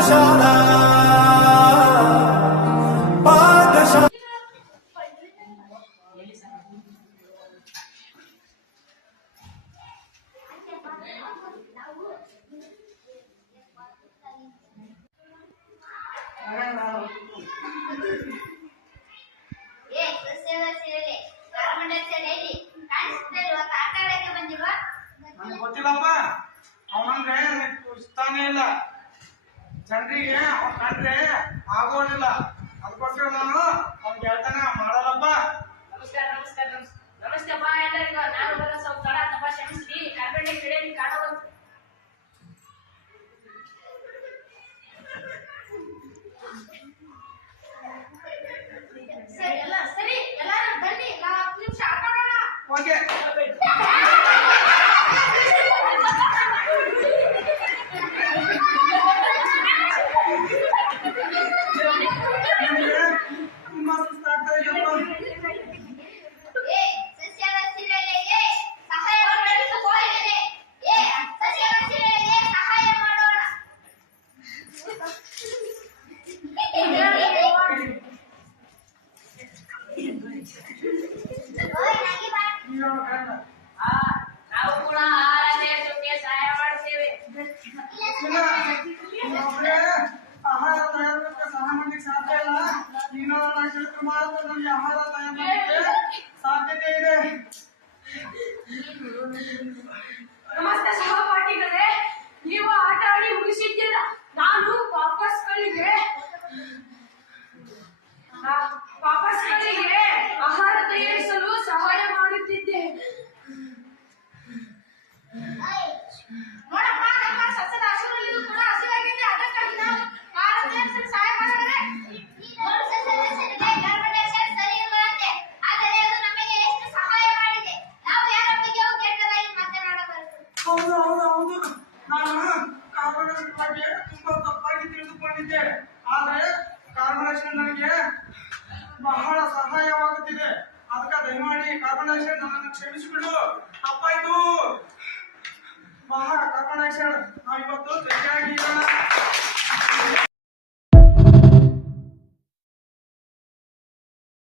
ಪಾಠಶಾಲಾ ಪಾಠಶಾಲಾ ಗೊತ್ತಿಲ್ಲಪ್ಪ ಅವನಂದ್ರೆ ಇಷ್ಟಾನೇ ಇಲ್ಲ ಜನರಿಗೆ ಅವನ್ ಕಂಡ್ರೆ ಆಗೋದಿಲ್ಲ ಅದಕ್ಕೋಸ್ಕರ ನಾನು ಅವ್ನಿಗೆ ಹೇಳ್ತಾನೆ ಮಾಡಲ್ಲಪ್ಪ. ನಮಸ್ಕಾರ ನಮಸ್ಕಾರ ನಮಸ್ತೆ ಅಪ್ಪ ಎಲ್ಲರಿಗೂ. ನಾನು ಬರೋ ಸ್ವಲ್ಪ ತಡ ತಪ್ಪ ಕ್ಷಮಿಸ್ರಿ. ಕಾರ್ಬೆಂಡೆ ಕಡೆಯಲ್ಲಿ ಕಾಣಬಹುದು. ಸರಿ ಎಲ್ಲರೂ ಬನ್ನಿ, ನಾವು 10 ನಿಮಿಷ ಆಟ ಆಡೋಣ. ಓಕೆ ತುಂಬಾ ಸುಸ್ತಾಗ್ತಾ ಇದೆಯಪ್ಪ. ನಾವು ಕೂಡ ಆಹಾರ ತಯಾರಿಸೋಕೆ ಸಹಾಯ ಮಾಡ್ತೇವೆ. ಆಹಾರ ತಯಾರಿಸಕ್ಕೆ ಸಹಾಯ ಮಾಡ್ಲಿಕ್ಕೆ ಸಾಧ್ಯ ಇಲ್ಲ. ನೀನು ಕೆಲಸ ಮಾಡಿದ್ರೆ ನಮ್ಗೆ ಆಹಾರ ತಯಾರು ಮಾಡ್ಲಿಕ್ಕೆ ಸಾಧ್ಯತೆ ಇದೆ. ನಮಸ್ತೆ ಸಹಪಾಠಿಗಳೇ, ನೀವು ಆಟ ಆಡಿ ಮುಗಿಸಿದ್ದೀರ. ನಾನು ವಾಪಸ್ಗಳಿಗೆ ಆಹಾರ ತಯಾರಿಸಲು ಸಹಾಯ ಮಾಡುತ್ತಿದ್ದೆ. ನೋಡಪ್ಪ, ನಮ್ಮ ಸಸ್ಯದ ಹಸಿರಲ್ಲಿಯೂ ಕೂಡ ಹಸಿವಾಗಿದೆ. ಅದಕ್ಕಾಗಿ ನಾವು ಆಹಾರ ತಯಾರಿಸಲು ಸಹಾಯ ಮಾಡೋಣ. ಸರಿ ಇರುವಂತೆ, ಆದರೆ ಅದು ನಮಗೆ ಎಷ್ಟು ಸಹಾಯ ಮಾಡಿದೆ. ನಾವು ಯಾರ ಬಗ್ಗೆಯೂ ಕೆಟ್ಟದಾಗಿ ಮಾತನಾಡಬಾರದು. ಹೌದು ಹೌದು ಹೌದು, ನಾನು ಕಾರ್ಬನ್ ಬಗ್ಗೆ ತುಂಬಾ ತಪ್ಪಾಗಿ ತಿಳಿದುಕೊಂಡಿದ್ದೆ. ಆದ್ರೆ ಕಾರ್ಬನ್ ನನಗೆ ಬಹಳ ಸಹಾಯವಾಗುತ್ತಿದೆ. ಅದಕ್ಕೆ ದಯಮಾಡಿ ಕಾರ್ಬನ್ ಡೈಆಕ್ಸೈಡ್ ನನ್ನನ್ನು ಕ್ಷಮಿಸಿಬಿಡು. ತಪ್ಪಾಯ್ತು. ಕಾರ್ಬನ್ ಡೈಆಕ್ಸೈಡ್ ನಾವು ಇವತ್ತು